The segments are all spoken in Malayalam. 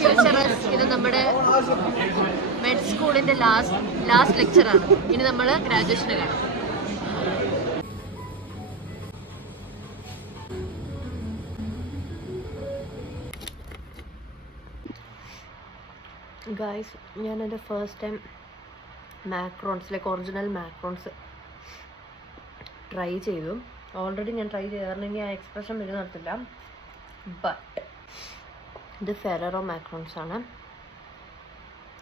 ഫ്യൂച്ചറസ് ഇത് നമ്മുടെ മെഡ് സ്കൂളിന്റെ ലാസ്റ്റ് ലെക്ചറാണ്. ഇനി നമ്മൾ ഗ്രാജുവേഷന് കാണാം. ഗായ്സ്, ഞാൻ എൻ്റെ first time macarons like original macarons try ചെയ്തു. ഓൾറെഡി ഞാൻ ട്രൈ ചെയ്തിരുന്നെങ്കിൽ ആ എക്സ്പ്രഷൻ വരുന്നിടത്തില്ല. ബട്ട് ഇത് ഫെററോ മാക്രോൺസ് ആണ്.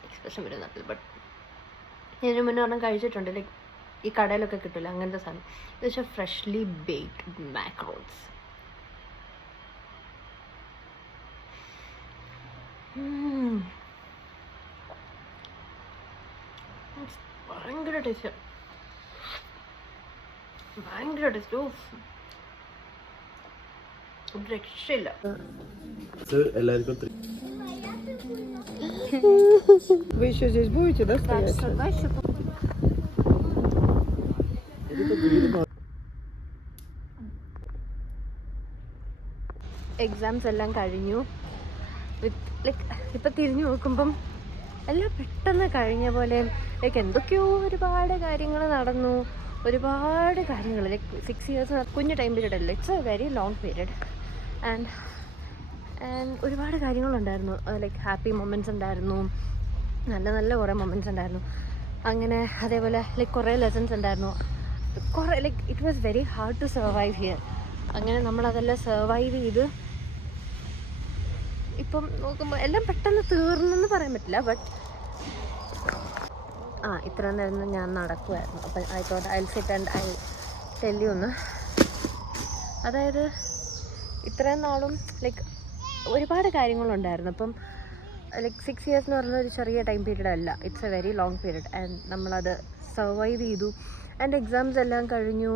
എക്സ്പ്രഷൻ വരുന്നിടത്തില്ല. ബട്ട് ഇതിന് മുന്നേ ഒരെണ്ണം കഴിച്ചിട്ടുണ്ട്. ലൈക്ക് ഈ കടയിലൊക്കെ കിട്ടില്ല അങ്ങനത്തെ സാധനം. ഇത് വെച്ചാൽ ഫ്രഷ്ലി ബേക്ക്ഡ് മാക്രോൺസ്. ഭയങ്കര ടേസ്റ്റ്, ഭയങ്കര ടേസ്റ്റ്. ഒരു രക്ഷയില്ല. Вы еще здесь будете, да, стоять? എക്സാംസ് എല്ലാം കഴിഞ്ഞു. ലൈക്ക് ഇപ്പം തിരിഞ്ഞു നോക്കുമ്പം എല്ലാം പെട്ടെന്ന് കഴിഞ്ഞ പോലെ. ലൈക്ക് എന്തൊക്കെയോ ഒരുപാട് കാര്യങ്ങൾ നടന്നു, ഒരുപാട് കാര്യങ്ങൾ. ലൈക്ക് 6 years കുഞ്ഞ് ടൈം പീരീഡ് അല്ല, it's A very long period. And ഒരുപാട് കാര്യങ്ങളുണ്ടായിരുന്നു. ലൈക്ക് ഹാപ്പി മൊമെൻറ്റ്സ് ഉണ്ടായിരുന്നു, നല്ല നല്ല കുറേ മൊമെൻറ്റ്സ് ഉണ്ടായിരുന്നു. അങ്ങനെ അതേപോലെ ലൈക്ക് കുറേ ലെസൺസ് ഉണ്ടായിരുന്നു. കുറേ like it was very hard to survive here. അങ്ങനെ നമ്മളതെല്ലാം സർവൈവ് ചെയ്ത് ഇപ്പം നോക്കുമ്പോൾ എല്ലാം പെട്ടെന്ന് തീർന്നെന്ന് പറയാൻ പറ്റില്ല. ബട്ട് ഇത്ര നേരം ഞാൻ നടക്കുമായിരുന്നു. അപ്പം ആയിക്കോട്ടെ, I sit and I tell you ഒന്ന്. അതായത് ഇത്രയും നാളും ലൈക്ക് ഒരുപാട് കാര്യങ്ങളുണ്ടായിരുന്നു. അപ്പം ലൈക്ക് 6 years എന്ന് പറയുന്ന ഒരു ചെറിയ ടൈം പീരീഡ് അല്ല, it's A very long period. And നമ്മളത് സർവൈവ് ചെയ്തു. ആൻഡ് എക്സാംസ് എല്ലാം കഴിഞ്ഞു.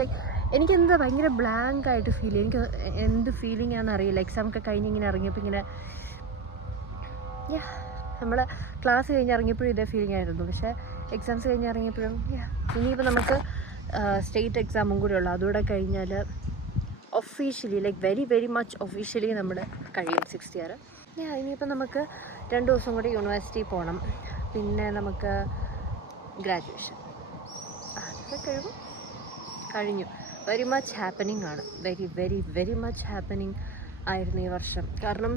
ലൈക്ക് എനിക്കെന്താ ഭയങ്കര ബ്ലാങ്ക് ആയിട്ട് ഫീൽ ചെയ്യും. എനിക്ക് എന്ത് ഫീലിംഗ് ആണെന്ന് അറിയില്ല. എക്സാമൊക്കെ കഴിഞ്ഞ് ഇങ്ങനെ ഇറങ്ങിയപ്പോൾ ഇങ്ങനെ നമ്മൾ ക്ലാസ് കഴിഞ്ഞ് ഇറങ്ങിയപ്പോഴും ഇതേ ഫീലിംഗ് ആയിരുന്നു. പക്ഷേ എക്സാംസ് കഴിഞ്ഞ് ഇറങ്ങിയപ്പോഴും ഇനിയിപ്പോൾ നമുക്ക് സ്റ്റേറ്റ് എക്സാമും കൂടി ഉള്ളു. അതുകൂടെ കഴിഞ്ഞാൽ officially like very very much officially നമ്മൾ കഴിയും 6th year. ഇനിയിപ്പോൾ നമുക്ക് 2 ദിവസം കൂടി യൂണിവേഴ്സിറ്റി പോകണം. പിന്നെ നമുക്ക് ഗ്രാജുവേഷൻ അതൊക്കെ കഴിഞ്ഞു. വെരി മച്ച് ഹാപ്പനിങ് ആണ്. Very very very much happening ആയിരുന്നു ഈ വർഷം. കാരണം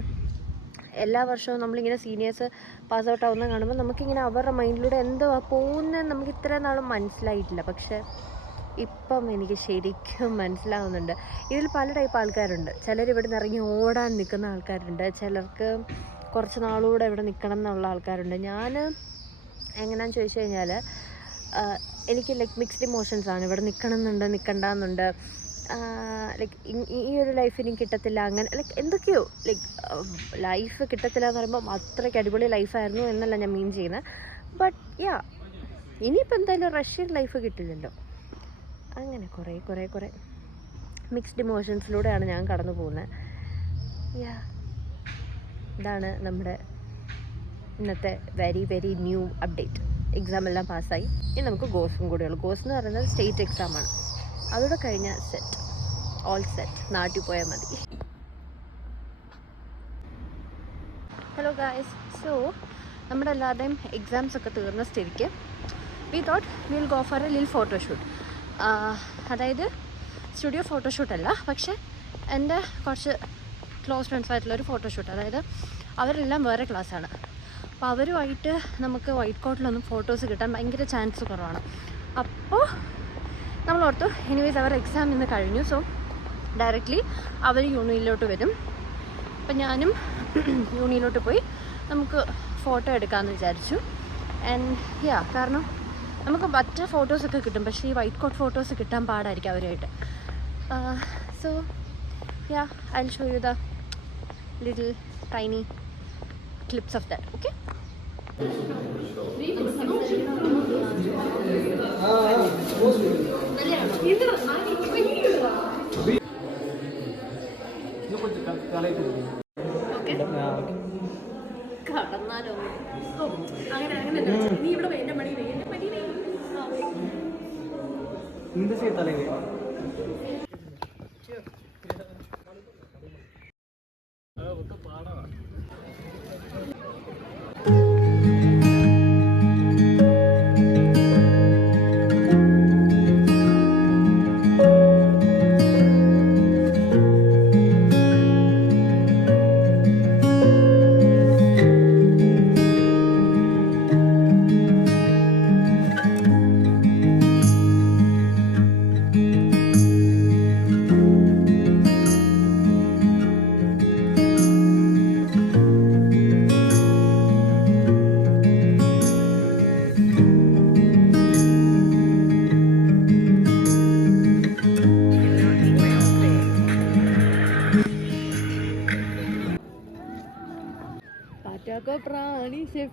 എല്ലാ വർഷവും നമ്മളിങ്ങനെ സീനിയേഴ്സ് പാസ് ഔട്ട് ആവുന്ന കാണുമ്പോൾ നമുക്കിങ്ങനെ അവരുടെ മൈൻഡിലൂടെ എന്തോ പോകുന്നതെന്ന് നമുക്ക് ഇത്ര നാളും മനസ്സിലായിട്ടില്ല. പക്ഷേ ഇപ്പം എനിക്ക് ശരിക്കും മനസ്സിലാവുന്നുണ്ട്. ഇതിൽ പല ടൈപ്പ് ആൾക്കാരുണ്ട്. ചിലർ ഇവിടെ നിന്ന് ഇറങ്ങി ഓടാൻ നിൽക്കുന്ന ആൾക്കാരുണ്ട്, ചിലർക്ക് കുറച്ച് നാളുകൂടെ ഇവിടെ നിൽക്കണം എന്നുള്ള ആൾക്കാരുണ്ട്. ഞാൻ എങ്ങനെയാണെന്ന് ചോദിച്ചു കഴിഞ്ഞാൽ എനിക്ക് ലൈക്ക് മിക്സ്ഡ് ഇമോഷൻസാണ്. ഇവിടെ നിൽക്കണം എന്നുണ്ട്, നിൽക്കണ്ടെന്നുണ്ട്. ലൈക്ക് ഈ ഒരു ലൈഫ് എനിക്ക് കിട്ടത്തില്ല, അങ്ങനെ ലൈക്ക് എന്തൊക്കെയോ ലൈക്ക് ലൈഫ് കിട്ടത്തില്ല എന്ന് പറയുമ്പം അത്രയ്ക്ക് അടിപൊളി ലൈഫായിരുന്നു എന്നല്ല ഞാൻ മീൻ ചെയ്യുന്നത്. ബട്ട് ഇനിയിപ്പോൾ എന്തായാലും റഷ്യൻ ലൈഫ് കിട്ടില്ലല്ലോ. അങ്ങനെ കുറേ മിക്സ്ഡ് ഇമോഷൻസിലൂടെയാണ് ഞാൻ കടന്നു പോകുന്നത്. ഇതാണ് നമ്മുടെ ഇന്നത്തെ very very new update. Exam എല്ലാം പാസ്സായി. ഇനി നമുക്ക് ഗോസും കൂടെയുള്ളൂ. ഗോസ് എന്ന് പറയുന്നത് സ്റ്റേറ്റ് എക്സാമാണ്. അതോടെ കഴിഞ്ഞാൽ സെറ്റ്, ഓൾ സെറ്റ്, നാട്ടിൽ പോയാൽ മതി. ഹലോ ഗായ്സ്, സോ നമ്മുടെ എല്ലാവരുടെയും എക്സാംസ് ഒക്കെ തീർന്ന സ്ഥിതിക്ക് we thought will go for A ലിൽ ഫോട്ടോഷൂട്ട്. അതായത് സ്റ്റുഡിയോ ഫോട്ടോഷൂട്ടല്ല, പക്ഷേ എൻ്റെ കുറച്ച് ക്ലോസ് ഫ്രണ്ട്സായിട്ടുള്ളൊരു ഫോട്ടോഷൂട്ട്. അതായത് അവരെല്ലാം വേറെ ക്ലാസ്സാണ്. അപ്പോൾ അവരുമായിട്ട് നമുക്ക് വൈറ്റ് കോട്ടിലൊന്നും ഫോട്ടോസ് കിട്ടാൻ ഭയങ്കര ചാൻസ് കുറവാണ്. അപ്പോൾ നമ്മൾ ഓർത്തു എനിവേസ് അവർ എക്സാം ഇന്ന് കഴിഞ്ഞു, സോ ഡയറക്റ്റ്ലി അവർ യൂണിയിലോട്ട് വരും. അപ്പം ഞാനും യൂണിയിലോട്ട് പോയി നമുക്ക് ഫോട്ടോ എടുക്കാമെന്ന് വിചാരിച്ചു. ആൻഡ് കാരണം നമുക്ക് മറ്റേ ഫോട്ടോസൊക്കെ കിട്ടും, പക്ഷേ ഈ വൈറ്റ് കോട്ട് ഫോട്ടോസ് കിട്ടാൻ പാടായിരിക്കും അവരുമായിട്ട്. So I will show you the little tiny clips of that, okay? കടന്നാലോ അങ്ങനെ നീ ഇവിടെ വേണ്ട മണി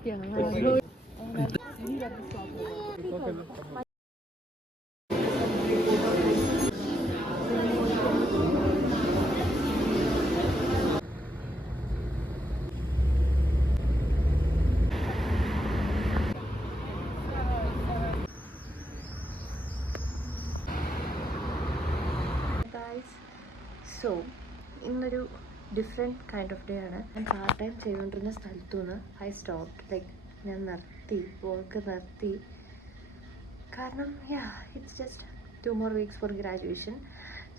സോ ഇന്നൊരു ഡിഫറെൻറ്റ് കൈൻഡ് ഓഫ് ഡേ ആണ്. ഞാൻ പാർട്ട് ടൈം ചെയ്തുകൊണ്ടിരുന്ന സ്ഥലത്തു നിന്ന് ഐ സ്റ്റോപ്പ്, ലൈക്ക് ഞാൻ നിർത്തി, വർക്ക് നിർത്തി. കാരണം it's just 2 more weeks for graduation.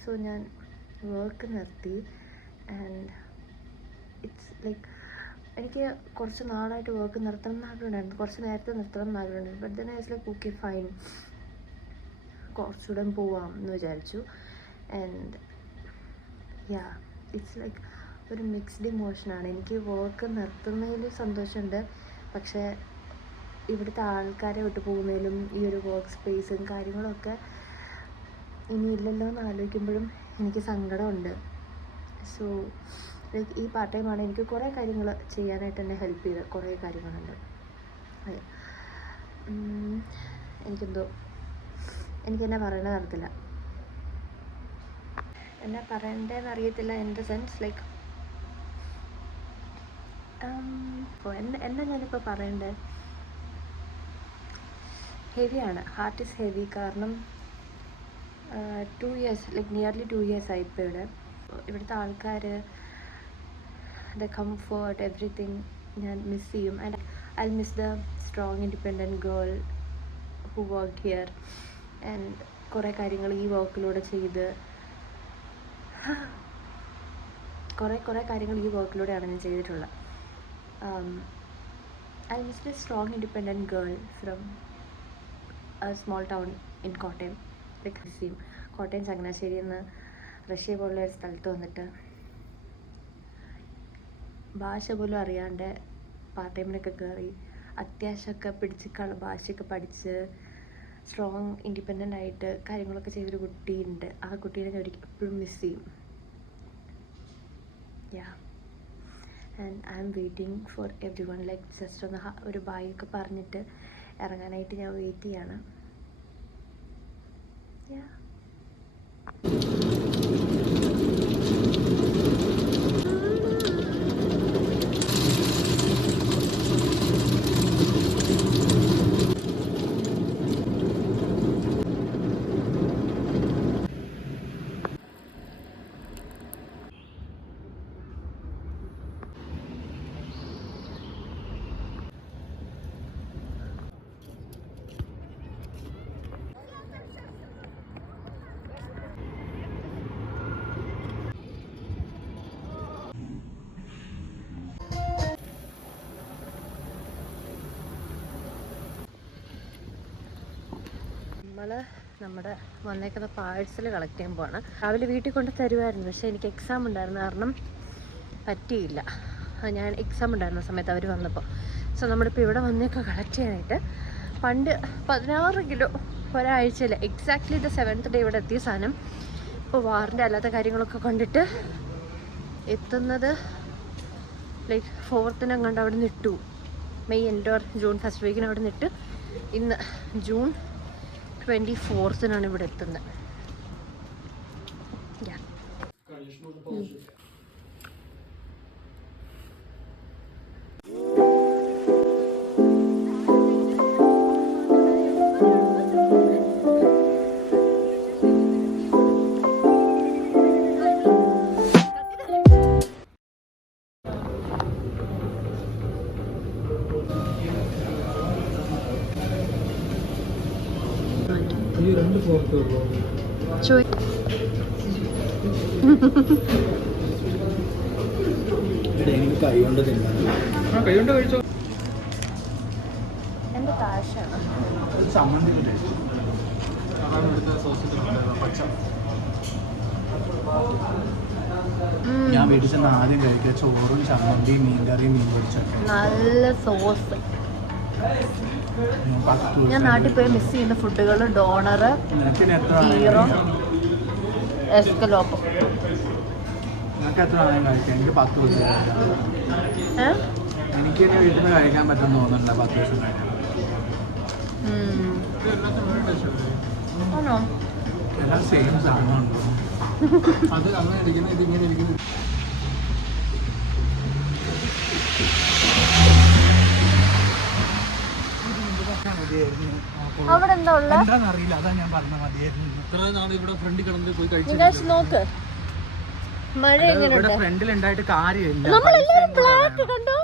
So ഞാൻ വർക്ക് നിർത്തി. ആൻഡ് ഇറ്റ്സ് ലൈക്ക് എനിക്ക് കുറച്ച് നാളായിട്ട് വർക്ക് നിർത്തണം എന്ന് ആഗ്രഹമുണ്ടായിരുന്നു, കുറച്ച് നേരത്തെ നിർത്തണം എന്ന് ആഗ്രഹമുണ്ടായിരുന്നു. But then I was like okay fine, കുറച്ചുകൂടെ പോവാം എന്ന് വിചാരിച്ചു. ആൻഡ് ഇറ്റ്സ് ലൈക്ക് ഒരു മിക്സ്ഡ് ഇമോഷനാണ്. എനിക്ക് വർക്ക് നിർത്തുന്നതിൽ സന്തോഷമുണ്ട്, പക്ഷേ ഇവിടുത്തെ ആൾക്കാരെ വിട്ടു പോകുന്നതിലും ഈ ഒരു വർക്ക് സ്പേസും കാര്യങ്ങളൊക്കെ ഇനി ഇല്ലല്ലോ എന്ന് ആലോചിക്കുമ്പോഴും എനിക്ക് സങ്കടമുണ്ട്. സോ ലൈക്ക് ഈ പാർട്ട് ടൈമാണ് എനിക്ക് കുറേ കാര്യങ്ങൾ ചെയ്യാനായിട്ട് എന്നെ ഹെൽപ്പ് ചെയ്ത് കുറേ കാര്യങ്ങളുണ്ട്. അതെ, എനിക്കെന്നാ പറയണത് അറിയത്തില്ല, എന്നാ പറയണ്ടതെന്ന് അറിയത്തില്ല. ഇൻ ദ സെൻസ് ലൈക്ക് എന്താ ഞാനിപ്പോൾ പറയണ്ടത്, ഹെവിയാണ്, ഹാർട്ട് ഈസ് ഹെവി. കാരണം 2 years, ലൈക്ക് നിയർലി 2 years ആയി ഇപ്പോൾ ഇവിടുത്തെ ആൾക്കാർ, ദ കംഫർട്ട്, എവറിത്തിങ് ഞാൻ മിസ് ചെയ്യും. And I miss the strong independent girl who work here. And കുറേ കാര്യങ്ങൾ ഈ വർക്കിലൂടെ ചെയ്ത് കുറേ കാര്യങ്ങൾ ഈ വർക്കിലൂടെയാണ് ഞാൻ ചെയ്തിട്ടുള്ളത്. I miss the strong independent girl from a small town in Kottayam. Like Kottayam Changanassery എന്ന് റഷ്യ പോലുള്ള ഒരു സ്ഥലത്ത് വന്നിട്ട് ഭാഷ പോലും അറിയാണ്ട് പാർട്ട് ടൈമിനൊക്കെ കയറി അത്യാവശ്യമൊക്കെ പിടിച്ച് ഭാഷയൊക്കെ പഠിച്ച് സ്ട്രോങ് ഇൻഡിപെൻഡൻ്റ് ആയിട്ട് കാര്യങ്ങളൊക്കെ ചെയ്തൊരു കുട്ടിയുണ്ട്. ആ കുട്ടീനെ ഞാൻ എപ്പോഴും മിസ് ചെയ്യും. And I M waiting for every one, like just ഒന്ന് ഒരു ബായ് ഒക്കെ പറഞ്ഞിട്ട് ഇറങ്ങാനായിട്ട് ഞാൻ വെയിറ്റ് ചെയ്യാണ്. നമ്മുടെ വന്നേക്കുന്ന പാഴ്സൽ കളക്ട് ചെയ്യാൻ പോവാണ്. രാവിലെ വീട്ടിൽ കൊണ്ട് തരുമായിരുന്നു, പക്ഷേ എനിക്ക് എക്സാം ഉണ്ടായിരുന്നു കാരണം പറ്റിയില്ല. ഞാൻ എക്സാം ഉണ്ടായിരുന്ന സമയത്ത് അവർ വന്നപ്പോൾ. സോ നമ്മളിപ്പോൾ ഇവിടെ വന്നേക്കെ കളക്ട് ചെയ്യാനായിട്ട്. പണ്ട് 16 കിലോ ഒരാഴ്ചയിൽ എക്സാക്ട്ലി ദ 7th day ഇവിടെ എത്തിയ സാധനം ഇപ്പോൾ വാറിൻ്റെ അല്ലാത്ത കാര്യങ്ങളൊക്കെ കണ്ടിട്ട് എത്തുന്നത് ലൈക്ക് 4th കണ്ട് അവിടെ നിട്ടു. May end or June first വീക്കിന് അവിടെ നിട്ട് ഇന്ന് ജൂൺ 24th ഇവിടെ എത്തുന്നത്. എൻ്റെ കാശാണ്. ഞാൻ വീട്ടിൽ ചെന്ന് ആദ്യം കഴിക്കുക ചോറും ചമ്മന്തിയും മീൻകറിയും മീൻ പൊരിച്ചൊക്കെ നല്ല സോസ്. ഞാൻ നാട്ടിൽ പോയി മിസ് ചെയ്യുന്ന ഫുഡുകൾ ഡോണർ, ഹീറോ, എസ്കലോപ്പ്. നിങ്ങൾക്ക് എത്ര ആണെങ്കിലും കഴിക്കാം. എനിക്ക് 10 ഞാൻ എനിക്ക് തന്നെ വീട്ടിൽ നിന്ന് കഴിക്കാൻ പറ്റുമെന്ന് തോന്നുന്നുണ്ട് 10 ദിവസം കഴിഞ്ഞാൽ. ആണോ? എല്ലാം സെയിം സാധനമുണ്ടോ അത് അങ്ങനെ ഇരിക്കുന്നത് ഇതിങ്ങനെ ഇരിക്കുന്നത്. അവിടെ എന്താ ഉള്ള എന്താണെന്നറിയില്ല, അതാ ഞാൻ പറഞ്ഞ മതിയായിരുന്നു. ഇത്ര നാൾ ഇവിടെ ഫ്രണ്ട് കിടന്ന് പോയി കഴിച്ചു നോക്ക്. മഴ എങ്ങനെയുണ്ട്? ഫ്രണ്ടിൽ ഉണ്ടായിട്ട് കാര്യമില്ല. നമ്മളെല്ലാരും ബ്ലാക്ക് കണ്ടോ?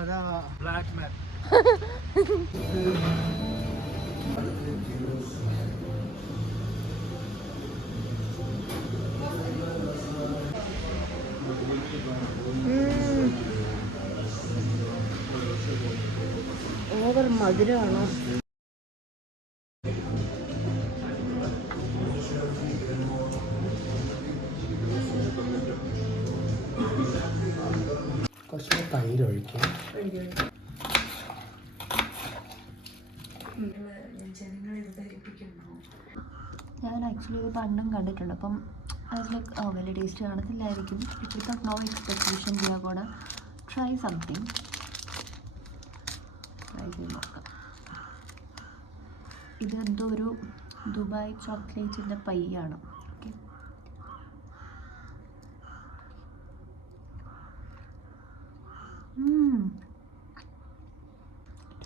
അതാ ബ്ലാക്ക് മാൻ. ഓവർ മധുരമാണോ? കുറച്ച് തൈര് ഒഴിക്കാം. ഞാൻ ആക്ച്വലി ഇത് പണ്ടും കണ്ടിട്ടുണ്ട്, അപ്പം അത് ലൈക്ക് വലിയ ടേസ്റ്റ് കാണത്തില്ലായിരിക്കും. Without no expectation we are gonna try something. Try ചെയ്ത് നോക്കാം. ഇത് എന്തോ ഒരു ദുബായ് ചോക്ലേറ്റിൻ്റെ പയ്യാണ്. Okay,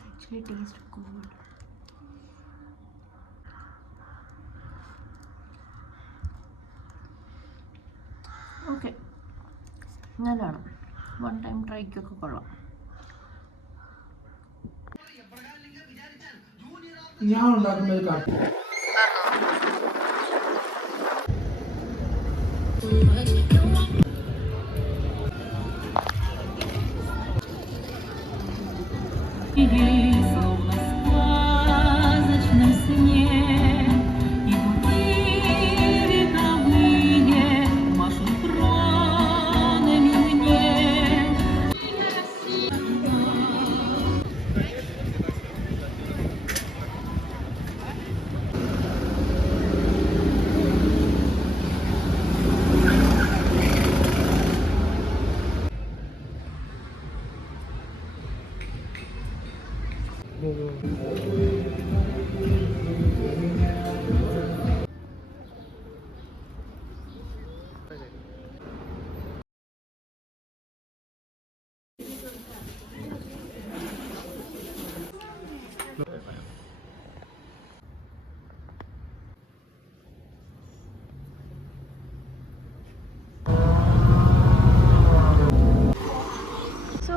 actually taste good. Okay, നല്ലതാണ്. വൺ ടൈം ട്രൈക്കൊക്കെ കൊള്ളാം. ഞാൻ ഉണ്ടാക്കുന്നത് കാട്ടി Словно в сказочном сне идут вековые, машут кронами мне.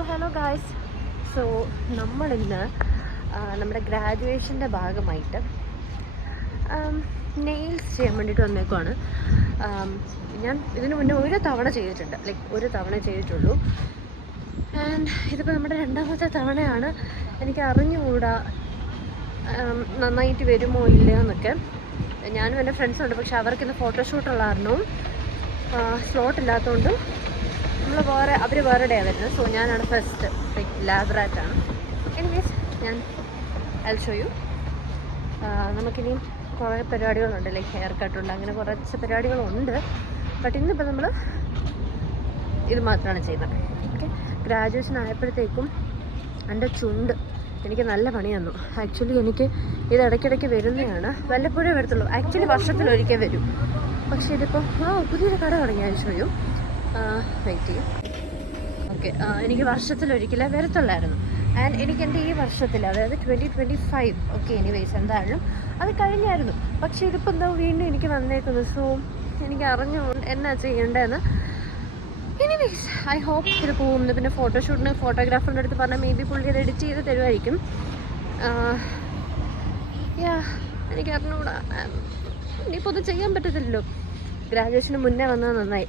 ഹലോ ഗായ്സ്, സോ നമ്മളിന്ന് നമ്മുടെ ഗ്രാജുവേഷൻ്റെ ഭാഗമായിട്ട് നെയിൽസ് ചെയ്യാൻ വേണ്ടിയിട്ട് വന്നേക്കുവാണ്. ഞാൻ ഇതിനു മുന്നേ ഒരു തവണ ചെയ്തിട്ടുണ്ട്, ലൈക്ക് ഒരു തവണ ചെയ്തിട്ടുള്ളൂ. ആൻഡ് ഇതിപ്പോൾ നമ്മുടെ രണ്ടാമത്തെ തവണയാണ്. എനിക്ക് അറിഞ്ഞുകൂടാ നന്നായിട്ട് വരുമോ ഇല്ലയോ എന്നൊക്കെ. ഞാനും എൻ്റെ ഫ്രണ്ട്സുണ്ട്, പക്ഷെ അവർക്കിന്ന് ഫോട്ടോഷൂട്ടുള്ള കാരണവും സ്ലോട്ട് ഇല്ലാത്തതുകൊണ്ടും അവർ വേറെ ഡേ വരുന്നത്. സോ ഞാനാണ് ഫസ്റ്റ്, ലൈക്ക് ലാബ്രാറ്റാണ്. എനിവേസ് ഞാൻ ഐ ഷോ യു. നമുക്കിനിയും കുറേ പരിപാടികളുണ്ട്, ലൈക്ക് ഹെയർ കട്ടുണ്ട്, അങ്ങനെ കുറച്ച് പരിപാടികളുണ്ട്. ബട്ട് ഇന്നിപ്പോൾ നമ്മൾ ഇത് മാത്രമാണ് ചെയ്യുന്നത്. ഓക്കെ, ഗ്രാജുവേഷൻ ആയപ്പോഴത്തേക്കും എൻ്റെ ചുണ്ട് എനിക്ക് നല്ല പണി തന്നു. ആക്ച്വലി എനിക്ക് ഇത് ഇടയ്ക്കിടയ്ക്ക് വരുന്നതാണ്, വല്ലപ്പോഴേ വരത്തുള്ളൂ. ആക്ച്വലി വർഷത്തിലൊരിക്കൽ വരും. പക്ഷേ ഇതിപ്പോൾ പുതിയൊരു കട തുടങ്ങി. I show you. വെയിറ്റ് ചെയ്യും. ഓക്കെ, എനിക്ക് വർഷത്തിലൊരിക്കലേ വരത്തുള്ളായിരുന്നു. ആൻഡ് എനിക്ക് എൻ്റെ ഈ വർഷത്തിൽ, അതായത് 2025, ഓക്കെ എനിവേസ് എന്തായാലും അത് കഴിഞ്ഞായിരുന്നു. പക്ഷേ ഇതിപ്പോൾ എന്താ വീണ്ടും എനിക്ക് വന്നേക്കുന്നു. സോ എനിക്ക് അറിഞ്ഞു എന്നാ ചെയ്യേണ്ടതെന്ന്. എനിവേസ് ഐ ഹോപ്പ് ഇത് പോകുന്നു. പിന്നെ ഫോട്ടോഷൂട്ടിന് ഫോട്ടോഗ്രാഫറിൻ്റെ അടുത്ത് പറഞ്ഞാൽ മേ ബി പുള്ളി അത് എഡിറ്റ് ചെയ്ത് തരുമായിരിക്കും. എനിക്ക് അറിഞ്ഞുകൂടാ, ഇനിയിപ്പോൾ അത് ചെയ്യാൻ പറ്റത്തില്ലല്ലോ. ഗ്രാജുവേഷന് മുന്നേ വന്നാൽ നന്നായി.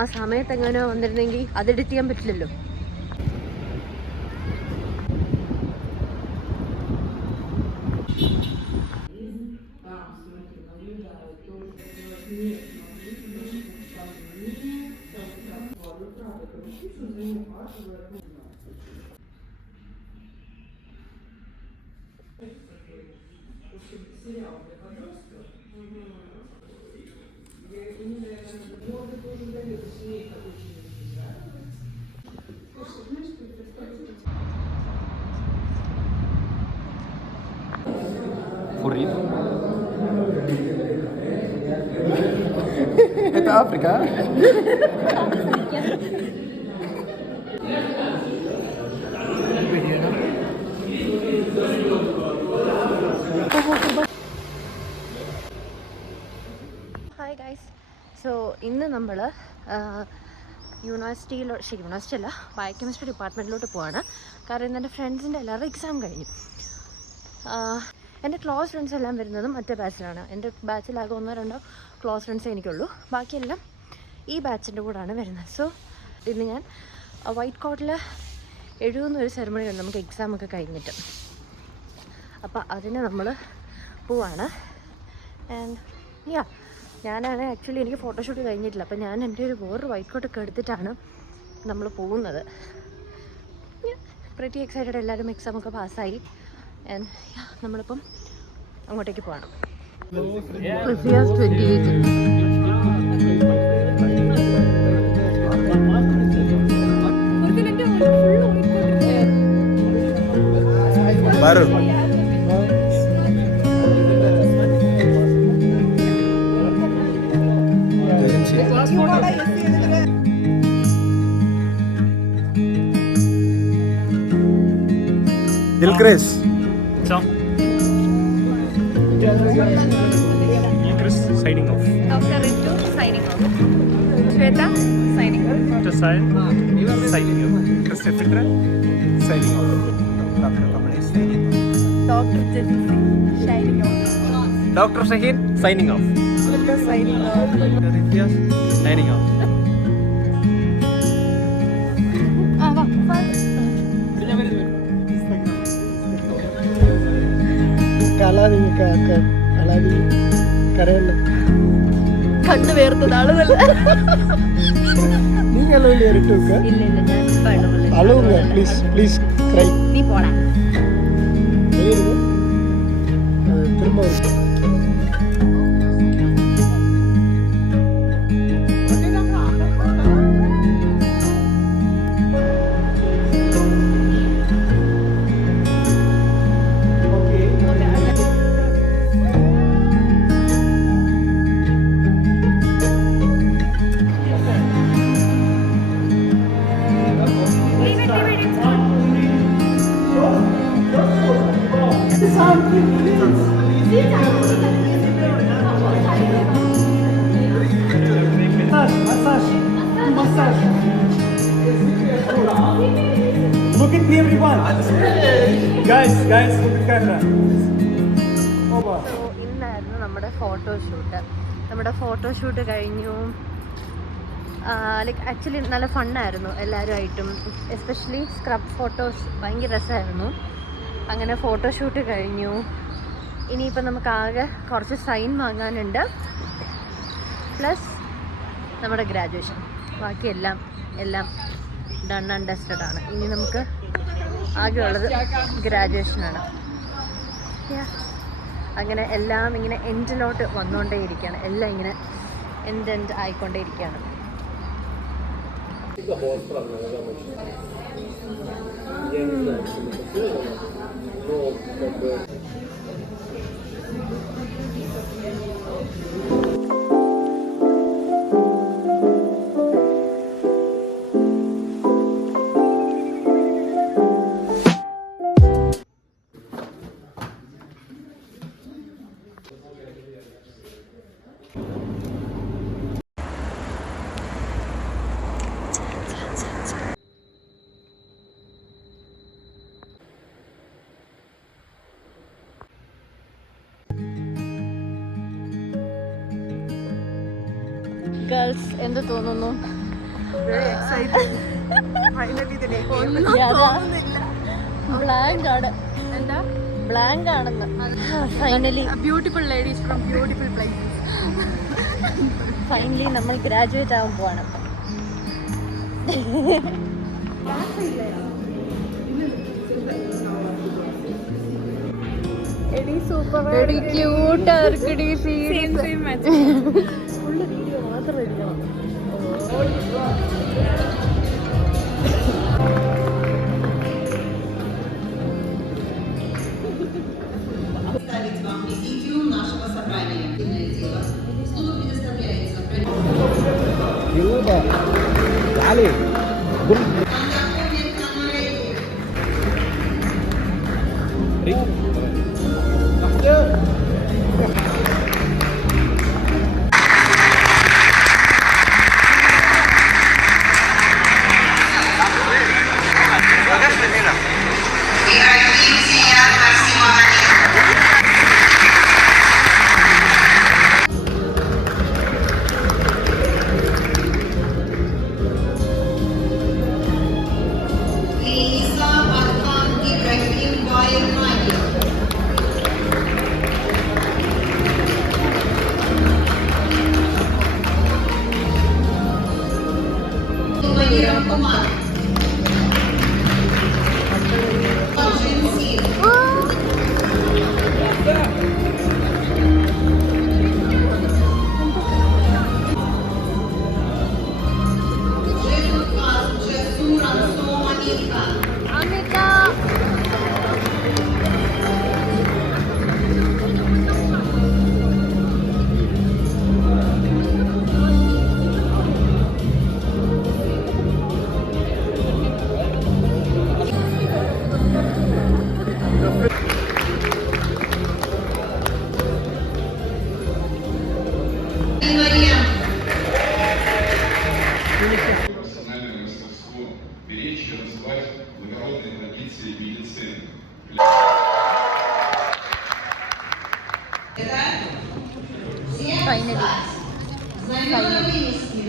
ആ സമയത്ത് എങ്ങനെയോ വന്നിരുന്നെങ്കിൽ അത് എഡിറ്റ് ചെയ്യാൻ പറ്റില്ലല്ലോ. For real? Это Африка. Hi guys. So ഇന്ന് നമ്മൾ യൂണിവേഴ്സിറ്റി അല്ല, ബയോകെമിസ്ട്രി ഡിപ്പാർട്ട്മെൻറ്റിലോട്ട് പോവാണ്. കാരണം ഇന്ന് എൻ്റെ ഫ്രണ്ട്സിൻ്റെ എല്ലാവരും എക്സാം കഴിഞ്ഞു. എൻ്റെ ക്ലോസ് ഫ്രണ്ട്സ് എല്ലാം വരുന്നതും മറ്റേ ബാച്ചിലാണ്. എൻ്റെ ബാച്ചിലാകെ 1-2 ക്ലോസ് ഫ്രണ്ട്സേ എനിക്കുള്ളൂ. ബാക്കിയെല്ലാം ഈ ബാച്ചിൻ്റെ കൂടെയാണ് വരുന്നത്. സോ ഇന്ന് ഞാൻ വൈറ്റ് കോട്ടിൽ എഴുതുന്നൊരു സെറമണി ഉണ്ട് നമുക്ക് എക്സാമൊക്കെ കഴിഞ്ഞിട്ട്. അപ്പോൾ അതിന് നമ്മൾ പോവാണ്. ആൻഡ് യാ, ഞാനാണ് ആക്ച്വലി എനിക്ക് ഫോട്ടോഷൂട്ട് കഴിഞ്ഞിട്ടില്ല. അപ്പോൾ ഞാൻ എൻ്റെ വേറൊരു വൈറ്റ് കോട്ടൊക്കെ എടുത്തിട്ടാണ് നമ്മൾ പോകുന്നത്. Pretty excited. എല്ലാവരും എക്സാമൊക്കെ പാസ്സായി. ആൻഡ് നമ്മളിപ്പം അങ്ങോട്ടേക്ക് പോകണം. Dilkris. Ciao. Chris signing off. Dr. Ritu signing off. Shweta signing off. Dr. Sayan signing off. Christopher Fitra signing off. Dr. Jeffrey signing off. Dr. Shahid signing off. Signing off. Dr. Rityas signing off. കണ്ണു വേർത്തത് ആളുകൾ. நீங்க அழுவல இருட்டுங்க ഇല്ല ഇല്ല, ഞാൻ ഇപ്പം അളുകളിൽ. அழுவுங்க ப்ளீஸ் ப்ளீஸ் க்ரை നീ പോടാ. திரும்ப வரும். Look at me, everyone. Guys, look at camera. ഇന്നായിരുന്നു നമ്മുടെ ഫോട്ടോഷൂട്ട് കഴിഞ്ഞു. ലൈക്ക് ആക്ച്വലി നല്ല ഫണ്ണായിരുന്നു എല്ലാവരുമായിട്ടും. എസ്പെഷ്യലി സ്ക്രബ് ഫോട്ടോസ് ഭയങ്കര രസമായിരുന്നു. അങ്ങനെ ഫോട്ടോഷൂട്ട് കഴിഞ്ഞു. ഇനിയിപ്പോൾ നമുക്ക് ആകെ കുറച്ച് സൈൻ വാങ്ങാനുണ്ട്, പ്ലസ് നമ്മുടെ ഗ്രാജുവേഷൻ. ബാക്കി എല്ലാം ഡൺ ആൻഡ് ഡസ്റ്റഡ് ആണ്. ഇനി നമുക്ക് ആകെയുള്ളത് ഗ്രാജുവേഷനാണ്. അങ്ങനെ എല്ലാം ഇങ്ങനെ എൻഡിലോട്ട് വന്നുകൊണ്ടേയിരിക്കുകയാണ്. എല്ലാം ഇങ്ങനെ എൻഡ് ആയിക്കൊണ്ടേയിരിക്കുകയാണ്. ഗേൾസ് എന്ത് തോന്നുന്നു? ബ്ലാങ്ക് ആണ്. എന്താ ബ്ലാങ്ക് ആണെന്ന്. Finally Beautiful ladies from beautiful places. Finally നമ്മൾ ഗ്രാജുവേറ്റ് ആവാൻ പോവാണ്. Very cute. Same match. Full video മാത്രം എടുക്കണം. Представить вам президиум нашего собрания. Слово предоставляется Ильиса Архан Ибрагим Байрмани. Валерий Кумар. Джинси. Джесур Джесур Ансом Амирхан. Мария. Профессиональное мастерство беречь и развивать благородные традиции медицины. Finally. Знамена вынесли.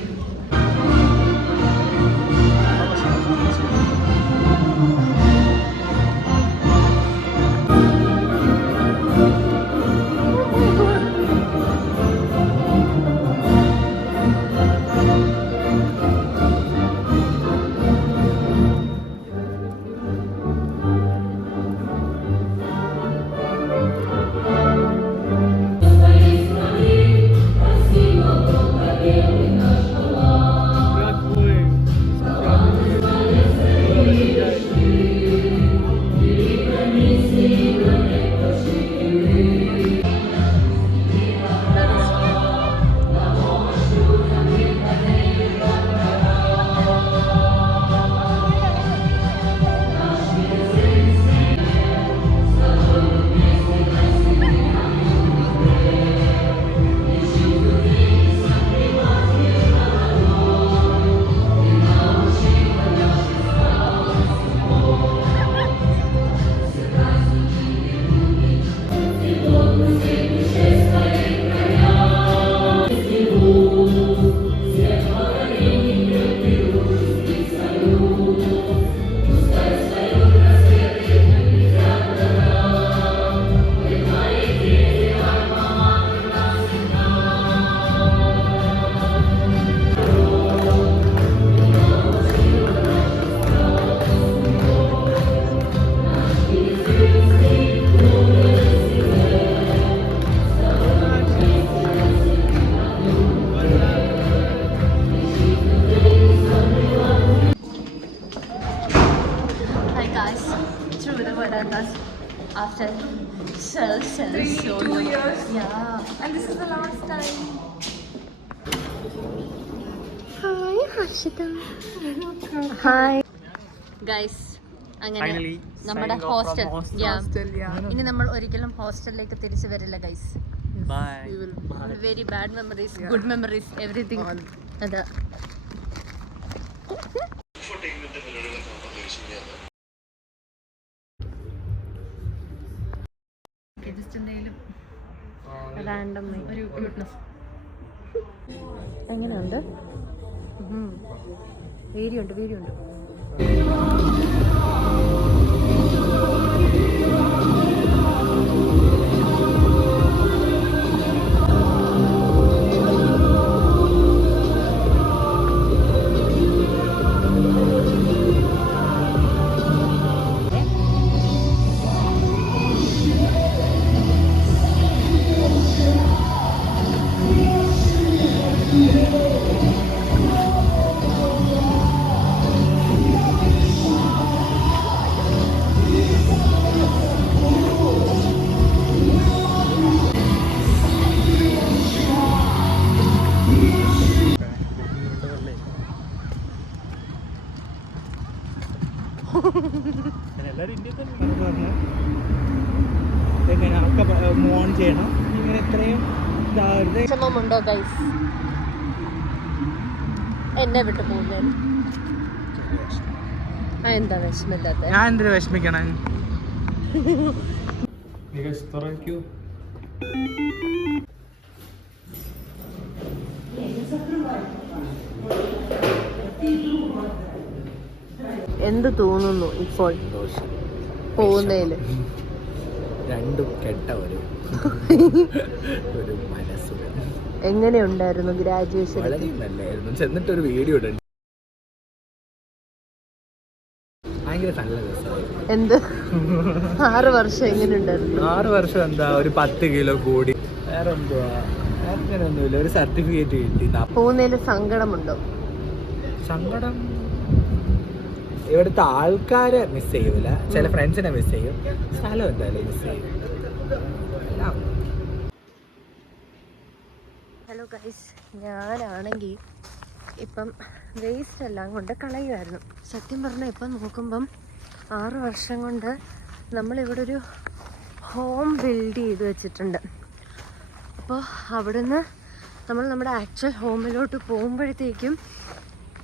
Hi guys, through the verandas after so years. Yeah. And this is the last time. Hi, Harshita. Hi. Guys, അങ്ങനെ Finally, നമ്മുടെ signing off from ഹോസ്റ്റൽ ഇനി നമ്മൾ ഒരിക്കലും ഹോസ്റ്റലിലേക്ക് തിരിച്ചു വരില്ല guys. Bye. Very bad memories, good memories, everything. അതാ റാൻഡം ഒരു ക്യൂട്ട്നെസ് എങ്ങനെയുണ്ട്? വീഡിയോണ്ട് ഓൺ ചെയ്യണം. ഇങ്ങനെ ഇത്രയും ഇതാവരുത്. വിഷമമുണ്ടോ ഗൈസ് എന്നെ വിട്ടു പോകുന്നതിന്? എന്താ വിഷമില്ലാത്ത? ഞാൻ എന്തിനു വിഷമിക്കണം? എന്ത് തോന്നുന്നു ഇപ്പോൾ പോകുന്നതില്? രണ്ടും കെട്ട ഒരു മനസ്സ്. എങ്ങനെയുണ്ടായിരുന്നു ഗ്രാജുവേഷൻ? വളരെ നല്ലായിരുന്നു. ചെന്നിട്ടൊരു വീഡിയോ ഇടണം. ഭയങ്കര നല്ല രസമായിരുന്നു. എന്ത് 6 വർഷം എങ്ങനെ ഉണ്ടായിരുന്നു? 6 വർഷം എന്താ, ഒരു 10 കിലോ കൂടി. വേറെ എന്തുവാ, അങ്ങനെയൊന്നുമില്ല. ഒരു സർട്ടിഫിക്കറ്റ് കിട്ടി. പോകുന്നതിൽ സങ്കടമുണ്ടോ? സങ്കടം ഇവിടുത്തെ ആൾക്കാരെ മിസ് ചെയ്യൂല, ചില ഫ്രണ്ട്സിനെ മിസ് ചെയ്യും, സ്ഥലം എന്തായാലും മിസ് ചെയ്യും. ഹലോ ഗൈസ്, ഞാനാണെങ്കിൽ ഇപ്പം വേസ്റ്റ് എല്ലാം കൊണ്ട് കളയുമായിരുന്നു. സത്യം പറഞ്ഞാൽ ഇപ്പം നോക്കുമ്പം 6 വർഷം കൊണ്ട് നമ്മളിവിടെ ഒരു ഹോം ബിൽഡ് ചെയ്ത് വെച്ചിട്ടുണ്ട്. അപ്പോൾ അവിടുന്ന് നമ്മൾ നമ്മുടെ ആക്ച്വൽ ഹോമിലോട്ട് പോകുമ്പോഴത്തേക്കും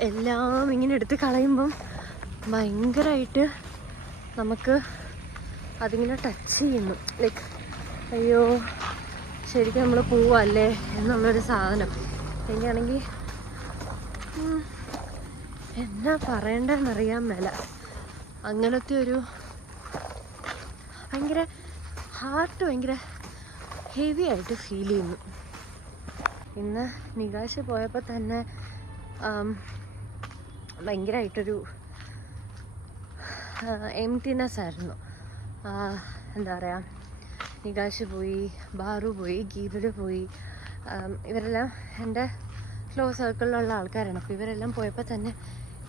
എല്ലാം ഇങ്ങനെ എടുത്ത് കളയുമ്പം ഭയങ്കരമായിട്ട് നമുക്ക് അതിങ്ങനെ ടച്ച് ചെയ്യുന്നു. ലൈക്ക് അയ്യോ ശരിക്കും നമ്മൾ പോവല്ലേ എന്നുള്ളൊരു സാധനം. എനിക്കാണെങ്കിൽ എന്നാ പറയണ്ടെന്നറിയാൻ മേല. അങ്ങനത്തെ ഒരു ഭയങ്കര ഹാർട്ട് ഭയങ്കര ഹെവി ആയിട്ട് ഫീൽ ചെയ്യുന്നു. ഇന്ന് നികാശ് പോയപ്പോൾ തന്നെ ഭയങ്കരമായിട്ടൊരു എംപ്റ്റിനെസ് ആയിരുന്നു. എന്താ പറയുക, നികാശ് പോയി, ബാറു പോയി, ഗീബില് പോയി. ഇവരെല്ലാം എൻ്റെ ക്ലോസ് സർക്കിളിലുള്ള ആൾക്കാരാണ്. അപ്പോൾ ഇവരെല്ലാം പോയപ്പോൾ തന്നെ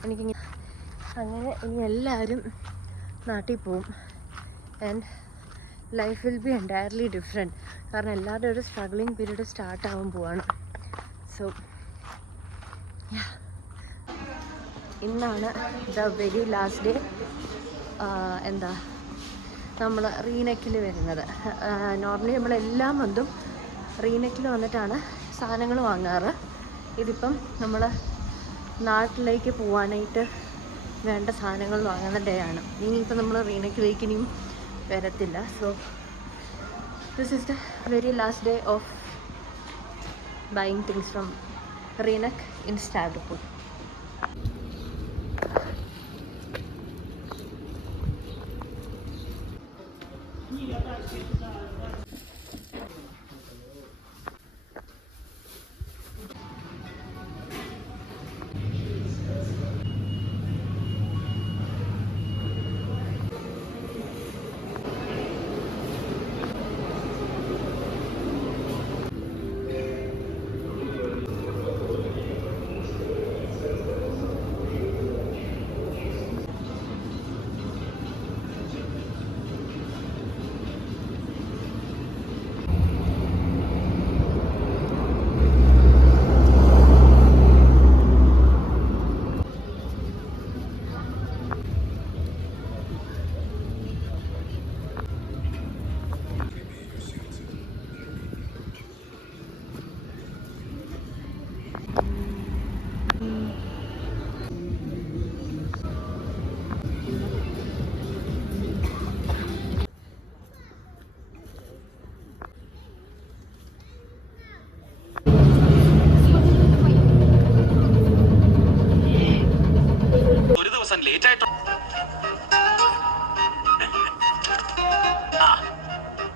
എനിക്കിങ്ങനെ അങ്ങനെ ഇനി എല്ലാവരും നാട്ടിൽ പോവും. And life will be entirely different. കാരണം എല്ലാവരുടെ ഒരു സ്ട്രഗ്ലിങ് പീരീഡ് സ്റ്റാർട്ടാവാൻ പോവാണ്. സോ ഇന്നാണ് ദ വെരി ലാസ്റ്റ് ഡേ. എന്താ നമ്മൾ റീനെക്കിൽ വരുന്നത്. നോർമലി നമ്മളെല്ലാ മന്തും റീനെക്കിൽ വന്നിട്ടാണ് സാധനങ്ങൾ വാങ്ങാറ്. ഇതിപ്പം നമ്മൾ നാട്ടിലേക്ക് പോകാനായിട്ട് വേണ്ട സാധനങ്ങൾ വാങ്ങുന്ന ഡേ ആണ്. ഇനിയിപ്പോൾ നമ്മൾ റീനെക്കിലേക്ക് ഇനിയും വരത്തില്ല. So this is the very last day of buying things from റീനെക്ക് ഇൻ സ്റ്റാവ്ഡപൂൾ.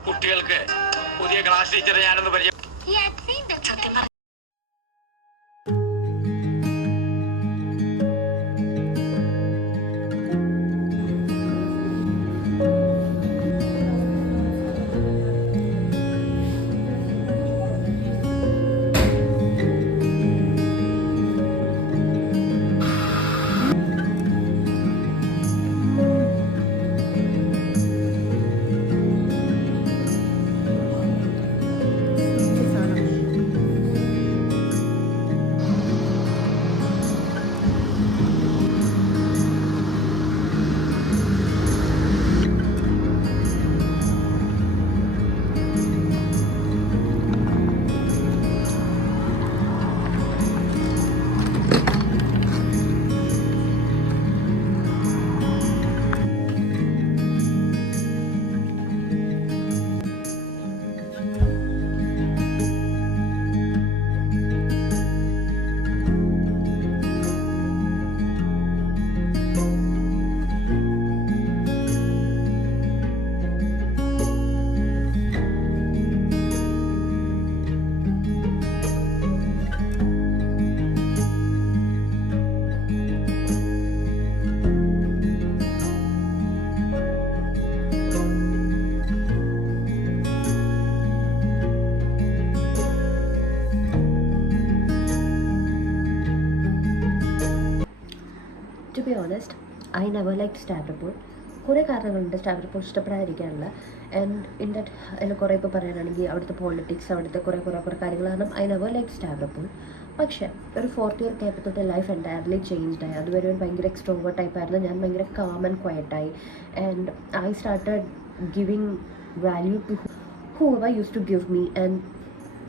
കുട്ടികൾക്ക് പുതിയ ക്ലാസ് ടീച്ചറെ ഞാനൊന്ന് പരിചയം. I never like Stavropol. കുറേ കാരണങ്ങളുണ്ട് സ്റ്റാവ്രപ്പോൾ ഇഷ്ടപ്പെടാതിരിക്കാനുള്ള. ആൻഡ് ഇൻ ദാറ്റ് അതിൽ കുറേ ഇപ്പോൾ പറയാനാണെങ്കിൽ അവിടുത്തെ പോളിറ്റിക്സ്, അവിടുത്തെ കുറേ കാര്യങ്ങൾ കാരണം ഐ നെവർ ലൈക്ക് സ്റ്റാവ്രപ്പോൾ. പക്ഷേ ഒരു 4th ഇയർ ആയപ്പോൾ തൊട്ട് ലൈഫ് എൻറ്റയർലി ചേഞ്ച്ഡ് ആയി. അതുവരെ ഒരു ഭയങ്കര എക്സ്ട്രോവേർട്ട് ടൈപ്പായിരുന്നു ഞാൻ, ഭയങ്കര കാം ആൻഡ് ക്വയറ്റായി. And I started giving value to whoever use to give me. And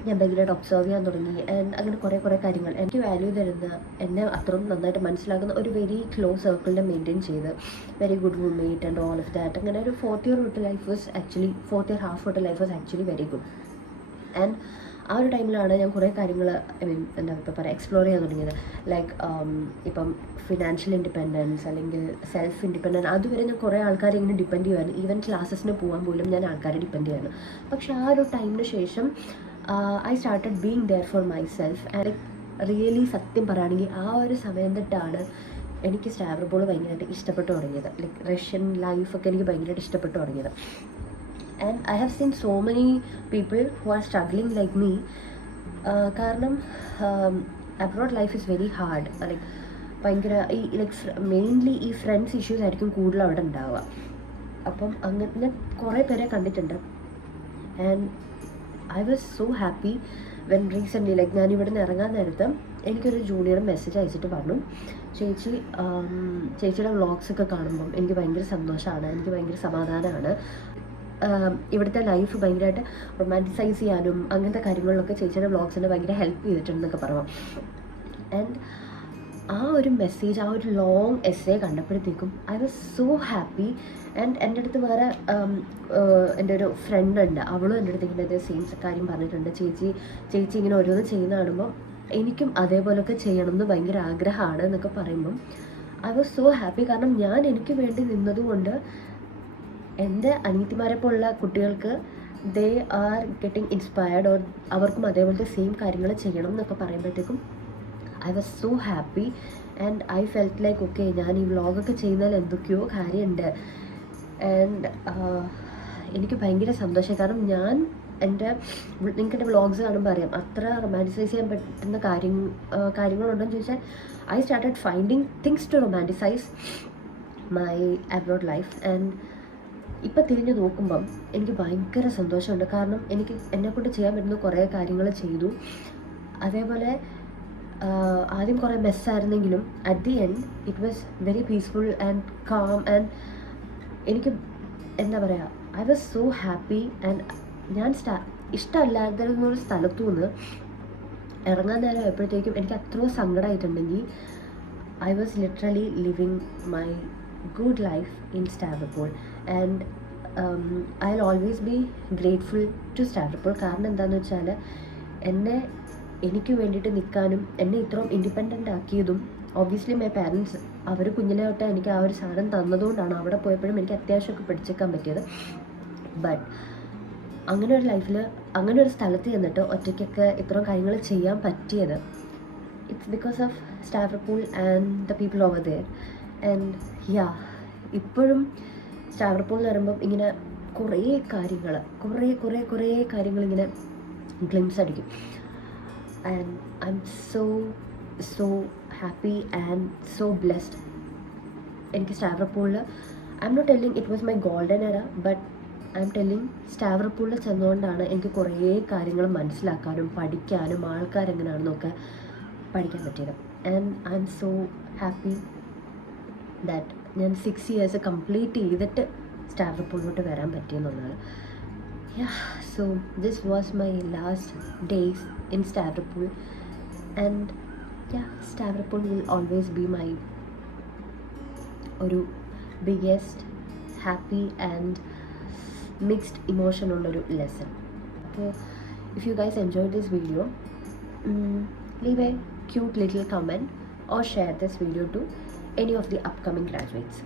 ഞാൻ ഭയങ്കരമായിട്ട് ഒബ്സർവ് ചെയ്യാൻ തുടങ്ങി. ആൻഡ് അങ്ങനെ കുറേ കാര്യങ്ങൾ എനിക്ക് വാല്യൂ തരുന്ന, എന്നെ അത്രയും നന്നായിട്ട് മനസ്സിലാക്കുന്ന ഒരു വെരി ക്ലോസ് സർക്കിളിനെ മെയിൻറ്റെയിൻ ചെയ്ത്, very good roommate and all of that. അങ്ങനെ ഒരു 4th ഇയർ തൊട്ട് life was actually 4th year half തൊട്ട് life was actually very good. And ആ ഒരു ടൈമിലാണ് ഞാൻ കുറേ കാര്യങ്ങൾ എന്താ ഇപ്പോൾ പറയുക എക്സ്പ്ലോർ ചെയ്യാൻ തുടങ്ങിയത്. ലൈക്ക് ഇപ്പം ഫിനാൻഷ്യൽ ഇൻഡിപെൻഡൻസ് അല്ലെങ്കിൽ സെൽഫ് ഇൻഡിപെൻഡൻസ്. അതുവരെ ഞാൻ കുറേ ആൾക്കാരെ ഇങ്ങനെ ഡിപ്പെൻഡ് ചെയ്യുമായിരുന്നു. ഈവൻ ക്ലാസ്സസിന് പോകാൻ പോലും ഞാൻ ആൾക്കാരെ ഡിപ്പെൻഡ് ചെയ്യുമായിരുന്നു. പക്ഷേ ആ ഒരു ടൈമിന് ശേഷം I started being there for myself. And really സത്യം പറയുകയാണെങ്കിൽ ആ ഒരു സമയം തൊട്ടാണ് എനിക്ക് സ്റ്റാവ്രപ്പോൾ ഭയങ്കരമായിട്ട് ഇഷ്ടപ്പെട്ടു തുടങ്ങിയത്. ലൈക്ക് റഷ്യൻ ലൈഫൊക്കെ എനിക്ക് ഭയങ്കരമായിട്ട് ഇഷ്ടപ്പെട്ടു തുടങ്ങിയത്. And I have seen so many people who are struggling like me. കാരണം abroad life is very hard. Like ഭയങ്കര ഈ ലൈക്ക് മെയിൻലി ഈ ഫ്രണ്ട്സ് ഇഷ്യൂസ് ആയിരിക്കും കൂടുതൽ അവിടെ ഉണ്ടാവുക. അപ്പം അങ്ങനെ ഞാൻ കുറേ പേരെ കണ്ടിട്ടുണ്ട്. And I was so happy when recently like ഞാൻ ഇവിടെ നിന്ന് ഇറങ്ങാൻ നേരത്ത് എനിക്കൊരു ജൂനിയർ മെസ്സേജ് അയച്ചിട്ട് പറഞ്ഞു, ചേച്ചിയുടെ വ്ളോഗ്സൊക്കെ കാണുമ്പം എനിക്ക് ഭയങ്കര സന്തോഷമാണ്, എനിക്ക് ഭയങ്കര സമാധാനമാണ്. ഇവിടുത്തെ ലൈഫ് ഭയങ്കരമായിട്ട് റൊമാൻറ്റിസൈസ് ചെയ്യാനും അങ്ങനത്തെ കാര്യങ്ങളിലൊക്കെ ചേച്ചിയുടെ വ്ളോഗ്സിനെ ഭയങ്കര ഹെൽപ്പ് ചെയ്തിട്ടുണ്ടെന്നൊക്കെ പറഞ്ഞു. ആൻഡ് ആ ഒരു മെസ്സേജ്, ആ ഒരു ലോങ് എസ്സേ കണ്ടപ്പോഴത്തേക്കും I was so happy. And എൻ്റെ അടുത്ത് വേറെ എൻ്റെ ഒരു ഫ്രണ്ട് ഉണ്ട്, അവളും എൻ്റെ അടുത്ത് ഇങ്ങനെ സെയിം കാര്യം പറഞ്ഞിട്ടുണ്ട്. ചേച്ചി ഇങ്ങനെ ഓരോന്ന് ചെയ്യുന്ന കാണുമ്പം എനിക്കും അതേപോലെയൊക്കെ ചെയ്യണമെന്ന് ഭയങ്കര ആഗ്രഹമാണ് എന്നൊക്കെ പറയുമ്പം ഐ വാസ് സോ ഹാപ്പി. കാരണം ഞാൻ എനിക്ക് വേണ്ടി നിന്നതുകൊണ്ട് എൻ്റെ അനിയത്തിമാരെ പോലുള്ള കുട്ടികൾക്ക് they are getting inspired, or അവർക്കും അതേപോലത്തെ സെയിം കാര്യങ്ങൾ ചെയ്യണം എന്നൊക്കെ പറയുമ്പോഴത്തേക്കും I was so happy. And I felt like okay, ഞാൻ ഈ വ്ളോഗൊക്കെ ചെയ്യുന്നതിൽ എന്തൊക്കെയോ കാര്യമുണ്ട്. ആൻഡ് എനിക്ക് ഭയങ്കര സന്തോഷം. കാരണം ഞാൻ നിങ്ങൾക്ക് എൻ്റെ വ്ളോഗ്സ് കാണുമ്പോൾ അറിയാം അത്ര റൊമാൻറ്റിസൈസ് ചെയ്യാൻ പറ്റുന്ന കാര്യങ്ങളുണ്ടെന്ന് ചോദിച്ചാൽ I started finding things to romanticise my abroad life. And ഇപ്പം തിരിഞ്ഞ് നോക്കുമ്പം എനിക്ക് ഭയങ്കര സന്തോഷമുണ്ട്. കാരണം എനിക്ക് എന്നെക്കൊണ്ട് ചെയ്യാൻ പറ്റുന്ന കുറേ കാര്യങ്ങൾ ചെയ്തു. അതേപോലെ ആദ്യം കുറേ മെസ്സായിരുന്നെങ്കിലും at the end it was very peaceful and calm. And എനിക്ക് എന്താ പറയുക, I was so happy. And ഞാൻ ഇഷ്ടമല്ലാതിരുന്നൊരു സ്ഥലത്തു നിന്ന് ഇറങ്ങാൻ നേരം ആയപ്പോഴത്തേക്കും എനിക്ക് അത്രയോ സങ്കടമായിട്ടുണ്ടെങ്കിൽ I was literally living my good life in Stavropol. And I'll always be grateful to Stavropol. കാരണം എന്താണെന്ന് വെച്ചാൽ എനിക്ക് വേണ്ടിയിട്ട് നിൽക്കാനും എന്നെ ഇത്രയും ഇൻഡിപെൻഡൻ്റ് ആക്കിയതും ഒബ്വിയസ്ലി മൈ പാരൻസ് അവർ കുഞ്ഞിലെ തൊട്ട് എനിക്ക് ആ ഒരു സാധനം തന്നതുകൊണ്ടാണ് അവിടെ പോയപ്പോഴും എനിക്ക് അത്യാവശ്യമൊക്കെ പിടിച്ചേക്കാൻ പറ്റിയത്. ബട്ട് അങ്ങനെ ഒരു ലൈഫിൽ അങ്ങനെ ഒരു സ്ഥലത്ത് ചെന്നിട്ട് ഒറ്റയ്ക്കൊക്കെ ഇത്രയും കാര്യങ്ങൾ ചെയ്യാൻ പറ്റിയത് it's because of Stavropol and the people over there. And yeah, ഇപ്പോഴും Stavropol എന്ന് പറയുമ്പം ഇങ്ങനെ കുറേ കാര്യങ്ങൾ ഇങ്ങനെ ഗ്ലിംസ് അടിക്കും. And I'm so happy and so blessed. എനിക്ക് Stavropol, I'm not telling it was my golden era, but I'm telling Stavropol ചെന്നുകൊണ്ടാണ് എനിക്ക് കുറേ കാര്യങ്ങൾ മനസ്സിലാക്കാനും പഠിക്കാനും ആൾക്കാരെങ്ങനെയാണെന്നൊക്കെ പഠിക്കാൻ പറ്റിയത്. And I'm so happy that ഞാൻ 6 years കംപ്ലീറ്റ് ചെയ്തിട്ട് Stavropolലോട്ട് വരാൻ പറ്റിയെന്നുള്ളത്. So this was my last days in Stavropol, and Stavropol will always be my ഒരു biggest happy and mixed emotion ഉള്ളൊരു lesson. So if you guys enjoyed this video, leave a cute little comment or share this video to any of the upcoming graduates.